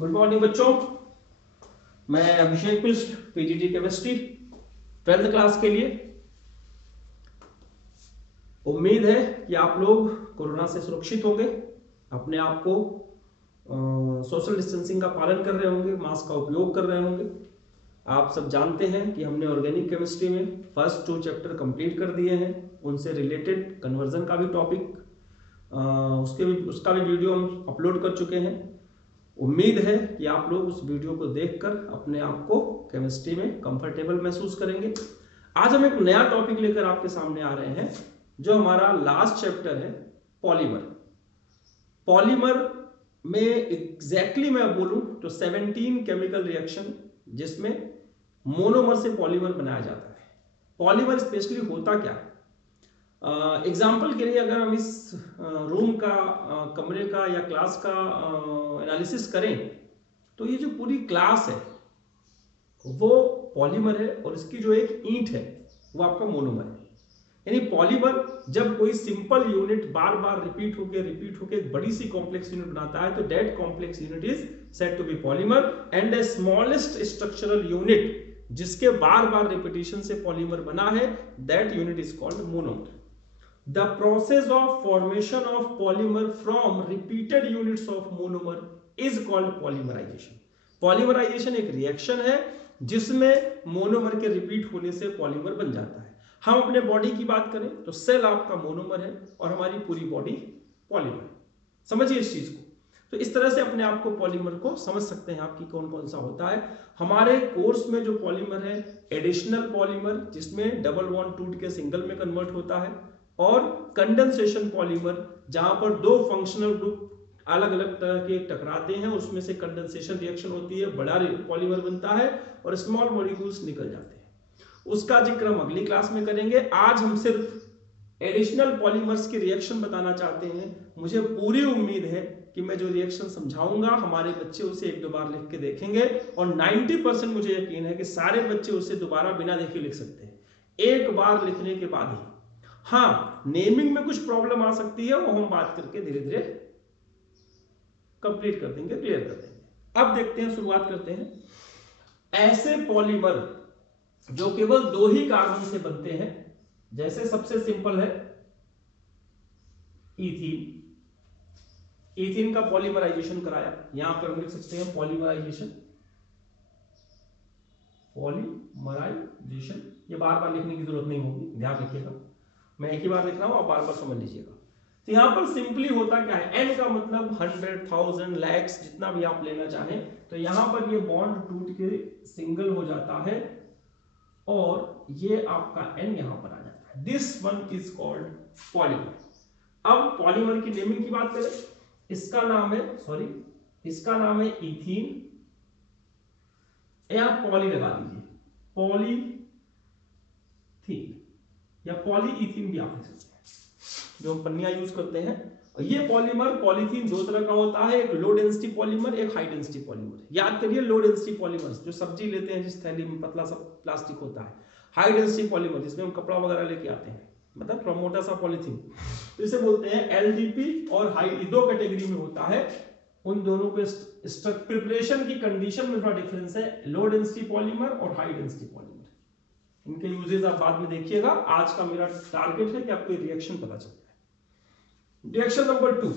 Good morning बच्चों, मैं अभिषेक मिश्र, PGT chemistry 12th class के लिए। उम्मीद है कि आप लोग कोरोना से सुरक्षित होंगे, अपने आप को सोशल डिस्टेंसिंग का पालन कर रहे होंगे, मास्क का उपयोग कर रहे होंगे। आप सब जानते हैं कि हमने ऑर्गेनिक केमिस्ट्री में फर्स्ट 2 चैप्टर कंप्लीट कर दिए हैं। उनसे रिलेटेड कन्वर्जन का भी टॉपिक उसका भी वीडियो हम अपलोड कर चुके हैं। उम्मीद है कि आप लोग उस वीडियो को देखकर अपने आप को केमिस्ट्री में कंफर्टेबल महसूस करेंगे। आज हम एक नया टॉपिक लेकर आपके सामने आ रहे हैं, जो हमारा लास्ट चैप्टर है, पॉलीमर। पॉलीमर में एग्जैक्टली मैं बोलूं तो 17 केमिकल रिएक्शन जिसमें मोनोमर से पॉलीमर बनाया जाता है। पॉलीमर स्पेशली होता क्या है? एग्जाम्पल के लिए अगर हम इस रूम का, कमरे का या क्लास का एनालिसिस करें तो ये जो पूरी क्लास है वो पॉलीमर है और इसकी जो एक ईंट है वो आपका मोनोमर है। यानी पॉलीमर जब कोई सिंपल यूनिट बार बार रिपीट होके एक बड़ी सी कॉम्प्लेक्स यूनिट बनाता है तो that complex unit is said to be polymer, and the smallest structural unit जिसके बार बार रिपीटिशन से पॉलीमर बना है that unit is called monomer. The process of formation of polymer from repeated units of monomer is called polymerization. Polymerization एक reaction है जिसमें monomer के रिपीट होने से पॉलीमर बन जाता है। हम अपने बॉडी की बात करें तो सेल आपका मोनोमर है और हमारी पूरी बॉडी पॉलीमर। समझिए इस चीज को। तो इस तरह से अपने आप को पॉलीमर को समझ सकते हैं आपकी कौन कौन सा होता है। हमारे कोर्स में जो पॉलीमर है, एडिशनल पॉलीमर जिसमें डबल बॉन्ड टूट के सिंगल में कन्वर्ट होता है, और कंडेंसेशन पॉलीमर जहां पर दो फंक्शनल ग्रुप अलग अलग तरह के टकराते हैं, उसमें से कंडेंसेशन रिएक्शन होती है, बड़ा पॉलीमर बनता है और स्मॉल मॉलिक्यूल्स निकल जाते हैं। उसका जिक्र हम अगली क्लास में करेंगे। आज हम सिर्फ एडिशनल पॉलीमर्स की रिएक्शन बताना चाहते हैं। मुझे पूरी उम्मीद है कि मैं जो रिएक्शन समझाऊंगा हमारे बच्चे उसे 1-2 बार लिख के देखेंगे और 90% मुझे यकीन है कि सारे बच्चे उसे दोबारा बिना देखे लिख सकते हैं, एक बार लिखने के बाद ही। हाँ, नेमिंग में कुछ प्रॉब्लम आ सकती है, वो हम बात करके धीरे धीरे कंप्लीट कर देंगे, क्लियर कर देंगे। अब देखते हैं, शुरुआत करते हैं। ऐसे पॉलीमर जो केवल 2 ही कार्बन से बनते हैं, जैसे सबसे सिंपल है इथीन। इथीन का पॉलीमराइजेशन कराया, यहां पर हम लिख सकते हैं पॉलीमराइजेशन। ये बार बार लिखने की जरूरत नहीं होगी, ध्यान रखिएगा, मैं एक ही बार लिख रहा हूं, आप बार बार समझ लीजिएगा। तो यहां पर सिंपली होता क्या है, एन का मतलब 100, 1000, लैक्स, जितना भी आप लेना चाहें। तो यहां पर ये बॉन्ड टूट के सिंगल हो जाता है और ये आपका एन यहां पर आ जाता है। This one is called polymer. अब पॉलीमर की नेमिंग की बात करें, इसका नाम है इथीन, या पॉली लगा दीजिए, पॉलीथीन या पॉलीइथीन भी आप लिख सकते हैं, जो हम पन्नियां यूज करते हैं। और ये पॉलीमर पॉलीथीन 2 तरह का होता है, एक लो डेंसिटी पॉलीमर, एक हाई डेंसिटी पॉलीमर। याद करिए, लो डेंसिटी पॉलीमर्स जो सब्जी लेते हैं जिस थैली में पतला सा प्लास्टिक होता है, हाई डेंसिटी पॉलीमर जिसमें हम कपड़ा वगैरह लेके आते हैं, मतलब मोटा सा पॉलीथीन, तो इसे बोलते हैं एलडीपी और हाई। 2 कैटेगरी में होता है, उन दोनों के प्रिपरेशन की कंडीशन में थोड़ा डिफरेंस है, लो डेंसिटी पॉलीमर और हाई डेंसिटी पॉलीमर। इनके यूजेस आप बाद में देखिएगा। आज का मेरा टारगेट है कि आपको रिएक्शन पता चल जाए। रिएक्शन नंबर 2,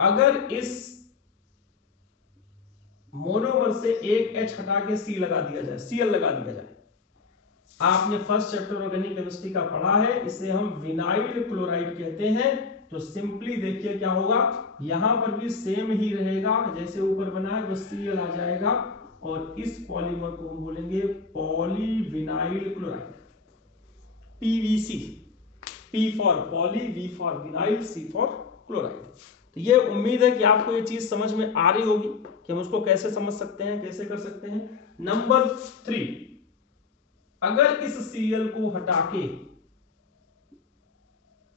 अगर इस मोनोमर से एक H हटा के C लगा दिया जाए, Cl लगा दिया जाए, आपने फर्स्ट चैप्टर ऑर्गेनिक केमिस्ट्री का पढ़ा है, इसे हम विनाइल क्लोराइड कहते हैं। तो सिंपली देखिए क्या होगा, यहां पर भी सेम ही रहेगा, जैसे ऊपर बना है बस Cl आ जाएगा और इस पॉलीमर को हम बोलेंगे polyvinyl chloride, PVC। P for poly, V for vinyl, C for chloride. तो ये उम्मीद है कि आपको ये चीज समझ में आ रही होगी कि हम उसको कैसे समझ सकते हैं, कैसे कर सकते हैं। नंबर 3, अगर इस Cl को हटा के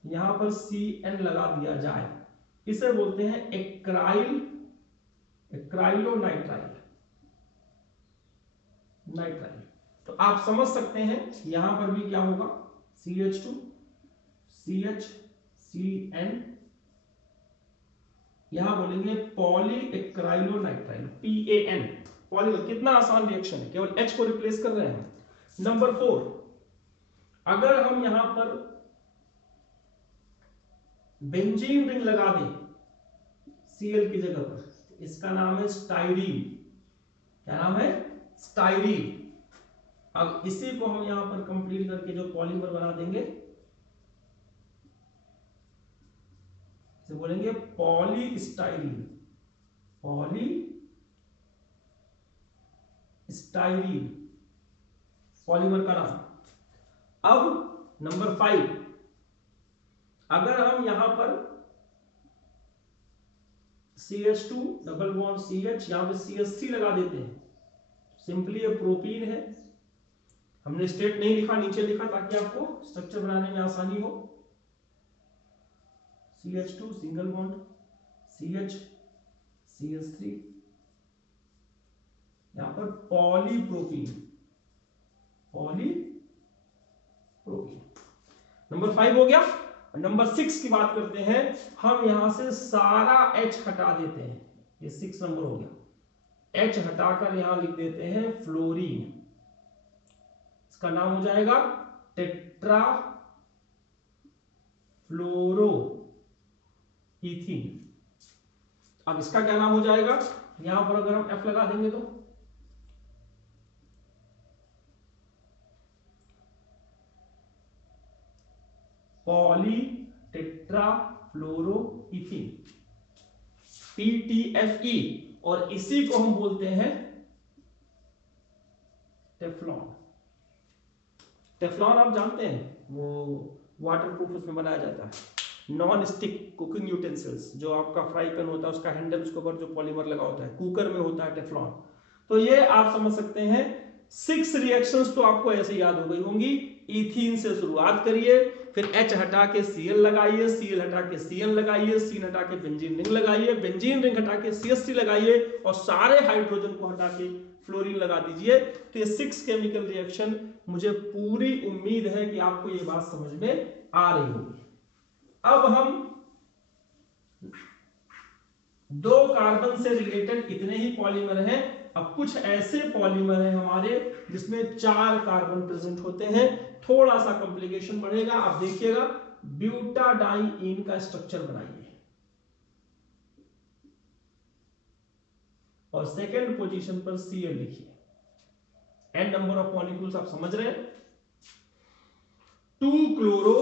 यहां पर Cn लगा दिया जाए, इसे बोलते हैं नाइट्राइल। तो आप समझ सकते हैं यहां पर भी क्या होगा, CH2 CH Cn यहां बोलेंगे पॉलीएक्राइलोनाइट्राइल, PAN, पॉली। कितना आसान रिएक्शन है, केवल H को रिप्लेस कर रहे हैं। नंबर 4, अगर हम यहां पर बेंजीन रिंग लगा दें Cl की जगह पर, इसका नाम है स्टाइरीन। क्या नाम है? स्टाइरीन। अब इसी को हम यहां पर कंप्लीट करके जो पॉलीमर बना देंगे, इसे बोलेंगे पॉलीस्टाइरीन, पॉलीस्टाइरीन पॉलीमर का नाम। अब नंबर 5, अगर हम यहां पर CH2 डबल बॉन्ड CH, यहां पे CH3 लगा देते हैं, सिंपली ये प्रोपीन है। हमने स्टेट नहीं लिखा, नीचे लिखा ताकि आपको स्ट्रक्चर बनाने में आसानी हो। CH2 single bond CH, CH3, यहां पर पॉलीप्रोपीन, पॉलीप्रोपीन। नंबर 5 हो गया। नंबर 6 की बात करते हैं। हम यहां से सारा H हटा देते हैं, ये 6 नंबर हो गया। H हटाकर यहां लिख देते हैं फ्लोरीन, इसका नाम हो जाएगा टेट्रा फ्लोरो इथीन। अब इसका क्या नाम हो जाएगा? यहां पर अगर हम F लगा देंगे तो पॉली टेट्रा फ्लोरो इथीन, PTFE। और इसी को हम बोलते हैं टेफ्लॉन। टेफ्लॉन आप जानते हैं, वो वाटरप्रूफ उसमें बनाया जाता है, नॉन स्टिक कुकिंग यूटेंसिल्स, जो आपका फ्राई पैन होता है उसका हैंडल, उसके ऊपर जो पॉलीमर लगा होता है, कुकर में होता है टेफ्लॉन। तो ये आप समझ सकते हैं 6 रिएक्शंस तो आपको ऐसे याद हो गई होंगी। इथीन से शुरुआत करिए, फिर H हटा के Cl लगाइए, Cl हटा के Cn लगाइए, Cn हटा के बेंजीन रिंग लगाइए, बेंजीन रिंग हटा के CH3 लगाइए, और सारे हाइड्रोजन को हटा के फ्लोरीन लगा दीजिए। तो ये 6 केमिकल रिएक्शन, मुझे पूरी उम्मीद है कि आपको ये बात समझ में आ रही होगी। अब हम 2 कार्बन से रिलेटेड इतने ही पॉलीमर हैं। अब कुछ ऐसे पॉलीमर हैं हमारे जिसमें 4 कार्बन प्रेजेंट होते हैं, थोड़ा सा कॉम्प्लिकेशन बढ़ेगा। आप देखिएगा, ब्यूटाडाइइन का स्ट्रक्चर बनाइए और सेकेंड पोजीशन पर Cl लिखिए। n नंबर ऑफ मॉलिक्यूल्स आप समझ रहे हैं। 2 क्लोरो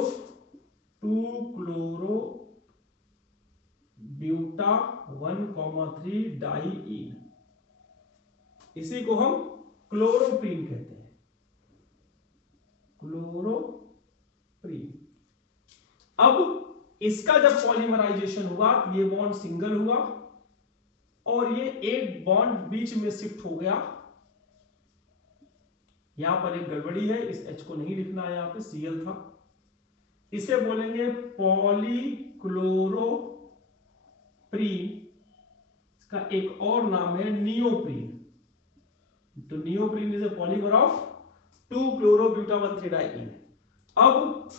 ब्यूटा 1,3 डाइईन, इसी को हम क्लोरोप्रीन कहते हैं, क्लोरोप्रीन। अब इसका जब पॉलीमराइजेशन हुआ, ये बॉन्ड सिंगल हुआ और ये एक बॉन्ड बीच में शिफ्ट हो गया। यहां पर एक गड़बड़ी है, इस H को नहीं लिखना है, यहां पे Cl था। इसे बोलेंगे पॉलीक्लोरोप्रीन, इसका एक और नाम है नियोप्रीन। तो neoprene is a polymer of 2 क्लोरोब्यूटा 1,3 diene. अब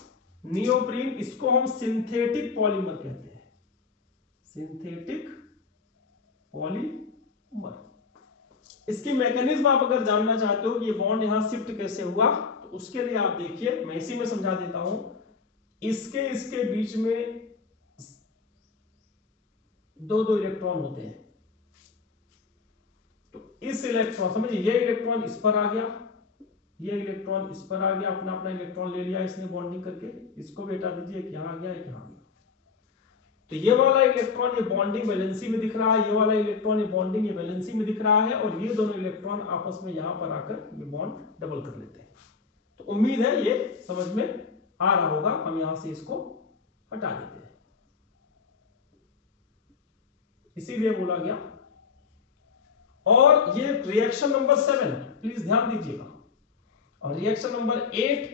नियोप्रीन, इसको हम सिंथेटिक पॉलीमर कहते हैं, सिंथेटिक पॉलीमर। इसकी मैकेनिज्म आप अगर जानना चाहते हो कि ये बॉन्ड यहां शिफ्ट कैसे हुआ, तो उसके लिए आप देखिए, मैं इसी में समझा देता हूं। इसके बीच में 2 इलेक्ट्रॉन होते हैं। तो इस इलेक्ट्रॉन, समझिए, ये इलेक्ट्रॉन इस पर आ गया, ये इलेक्ट्रॉन इस पर आ गया, अपना अपना इलेक्ट्रॉन ले लिया इसने बॉन्डिंग करके। इसको भी हटा दीजिए, एक यहां आ गया, एक यहां आ गया। तो ये वाला इलेक्ट्रॉन ये बॉन्डिंग वैलेंसी में दिख रहा है, ये वाला इलेक्ट्रॉन ये बॉन्डिंग ये वैलेंसी में दिख रहा है, और ये दोनों इलेक्ट्रॉन आपस में यहां पर आकर ये बॉन्ड डबल कर लेते हैं। तो उम्मीद है ये समझ में आ रहा होगा। हम यहां से इसको हटा देते हैं, इसीलिए बोला गया। और ये रिएक्शन नंबर 7, प्लीज ध्यान दीजिएगा। और रिएक्शन नंबर 8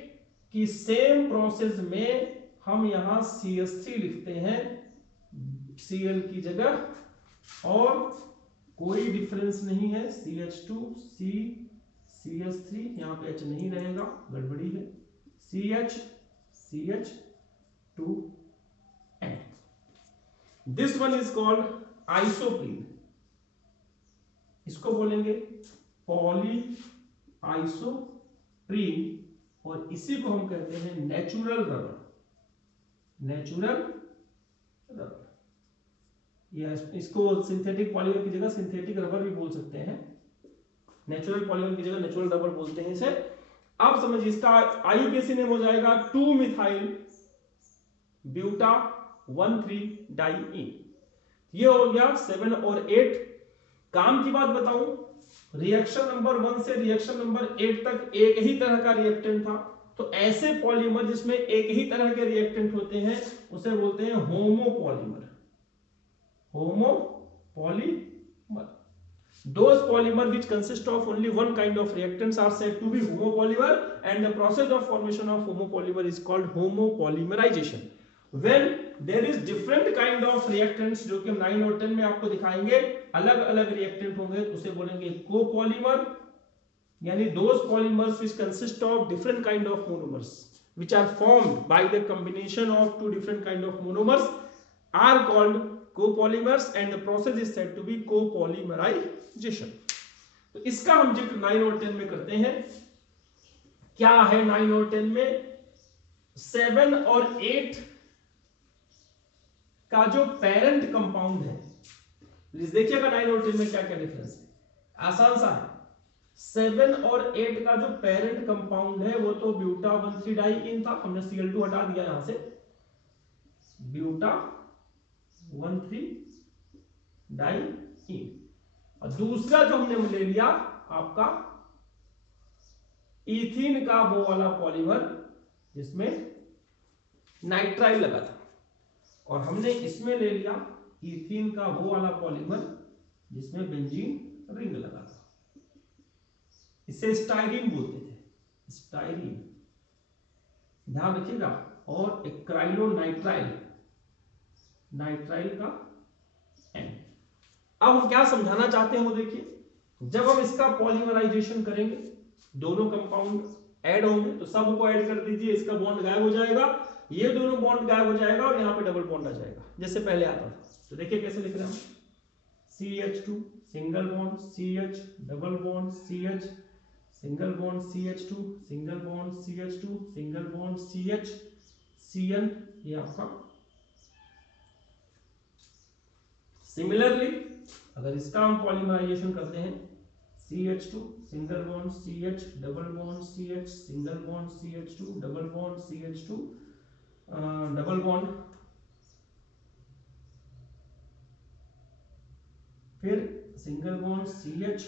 की सेम प्रोसेस में हम यहां CH3 लिखते हैं Cl की जगह, और कोई डिफरेंस नहीं है। CH2 CH3, यहां पे H नहीं रहेगा, गड़बड़ी है। CH CH2N। This one is called isoprene, इसको बोलेंगे पॉली आइसोप्रीन, और इसी को हम कहते हैं नेचुरल रबर, नेचुरल रबर, या इसको सिंथेटिक पॉलीमर की जगह सिंथेटिक रबर भी बोल सकते हैं, नेचुरल पॉलीमर की जगह नेचुरल रबर बोलते हैं इसे। अब समझिए इसका आईयूपीएसी नेम हो जाएगा 2 मिथाइल ब्यूटा 1,3 डाइईन। ये हो गया 7 और 8। काम की बात बताऊं, रिएक्शन नंबर 1 से रिएक्शन नंबर 8 तक एक ही तरह का रिएक्टेंट था, तो ऐसे पॉलीमर जिसमें एक ही तरह के रिएक्टेंट होते हैं उसे बोलते हैं homopolymer, homopolymers. Those polymers which consist of only one kind of reactants are said to be homopolymer, and the process of formation of homopolymer is called homopolymerization. When there is different kind of reactants, जो कि हम 9 और 10 में आपको दिखाएंगे, अलग अलग reactant होंगे, उसे बोलेंगे कोपॉलीमर, यानी those polymers which consist of different kind of monomers which are formed by the combination of two different kind of monomers are called copolymers, and the process is said to be copolymerization. तो इसका हम जिक्र 9 और 10 में करते हैं। क्या है 9 और 10 में? 7 और 8 का जो पेरेंट कंपाउंड है, देखिएगा 9 और 10 में क्या क्या डिफरेंस है, आसान सा है। 7 और 8 का जो पेरेंट कंपाउंड है वो तो ब्यूटा 1,3 डाइईन था, हमने Cl2 हटा दिया यहां से, ब्यूटा 1,3 डाइईन। और दूसरा जो हमने ले लिया आपका इथीन का वो वाला पॉलीमर जिसमें नाइट्राइल लगा था, और हमने इसमें ले लिया इथीन का वो वाला पॉलीमर जिसमें बेंजीन रिंग लगा था। इसे स्टाइरीन बोलते थे, स्टाइरीन, ध्यान रखिएगा। और एक्राइलोनाइट्राइल, नाइट्राइल का एन। अब हम क्या समझाना चाहते हैं वो देखिए, जब हम इसका पॉलीमराइजेशन करेंगे, दोनों कंपाउंड ऐड होंगे, तो सबको ऐड कर दीजिए, इसका बॉन्ड गायब हो जाएगा, ये दोनों बॉन्ड गायब हो जाएगा, और यहां पे डबल बॉन्ड आ जाएगा जैसे पहले आता था। तो देखिए कैसे लिख रहे हैं हम, CH2 single bond CH, double bond CH, single bond CH2, single bond CH2, single bond CH, Cn, ये आपका। सिमिलरली अगर इसका हम पॉलीमराइजेशन करते हैं, CH2 single bond CH, double bond CH, single bond CH2, double bond CH2, double bond, फिर single bond CH,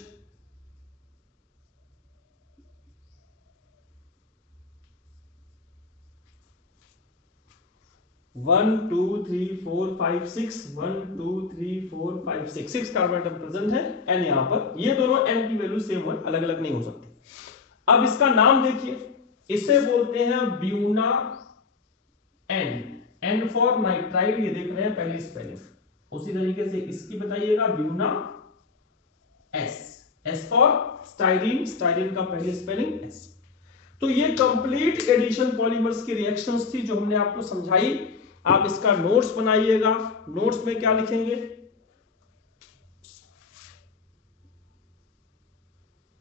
1 2 3 4 5 6, 1 2 3 4 5 6, 6 carbon atom present है, N यहां पर, ये दोनों एन की वैल्यू सेम है, अलग अलग नहीं हो सकती। अब इसका नाम देखिए, इसे बोलते हैं buna N, N for nitrile, ये देख रहे हैं पहली स्पेलिंग। उसी तरीके से इसकी बताइएगा Buena S, S for styrene, styrene का पहली स्पेलिंग एस। तो ये कंप्लीट एडिशन पॉलीमर्स की रिएक्शंस थी जो हमने आपको समझाई। आप इसका नोट्स बनाइएगा, नोट्स में क्या लिखेंगे,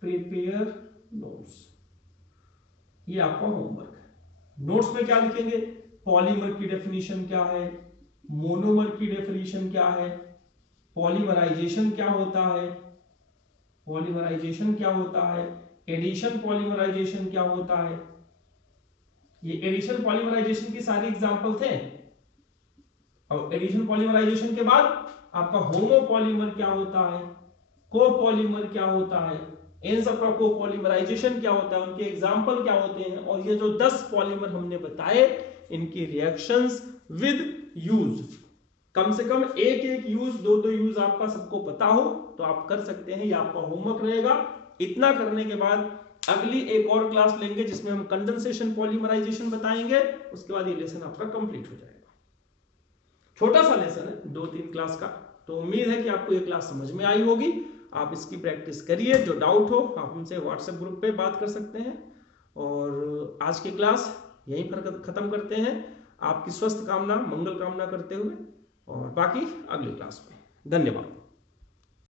प्रिपेयर नोट्स, ये आपका होमवर्क है। नोट्स में क्या लिखेंगे, पॉलीमर की डेफिनेशन क्या है, मोनोमर की डेफिनेशन क्या है, पॉलीमराइजेशन क्या होता है, पॉलीमराइजेशन क्या होता है, एडिशन पॉलीमराइजेशन क्या होता है। ये एडिशन पॉलीमराइजेशन की सारी एग्जांपल थे। और एडिशन पॉलीमराइजेशन के बाद आपका होमोपॉलीमर क्या होता है, कोपॉलीमर क्या होता है, इन सब का कोपॉलीमराइजेशन क्या होता है, उनके एग्जांपल क्या होते हैं, और ये जो 10 पॉलीमर हमने बताए इनकी रिएक्शंस विद यूज, कम से कम एक एक यूज, दो यूज आपका सबको पता हो तो आप कर सकते हैं, ये आपका होमवर्क रहेगा। इतना करने के बाद अगली एक और क्लास लेंगे जिसमें हम कंडेंसेशन पॉलीमराइजेशन बताएंगे, उसके बाद ये लेसन आपका कंप्लीट हो जाएगा। छोटा सा लेसन है 2-3 क्लास का, तो उम्मीद है कि आपको ये क्लास समझ में आई होगी। आप इसकी प्रैक्टिस करिए, जो डाउट हो आप हमसे व्हाट्सएप ग्रुप पे बात कर सकते हैं। और आज की क्लास यहीं पर खत्म करते हैं, आपकी स्वस्थ कामना, मंगल कामना करते हुए। और बाकी अगली क्लास में। धन्यवाद।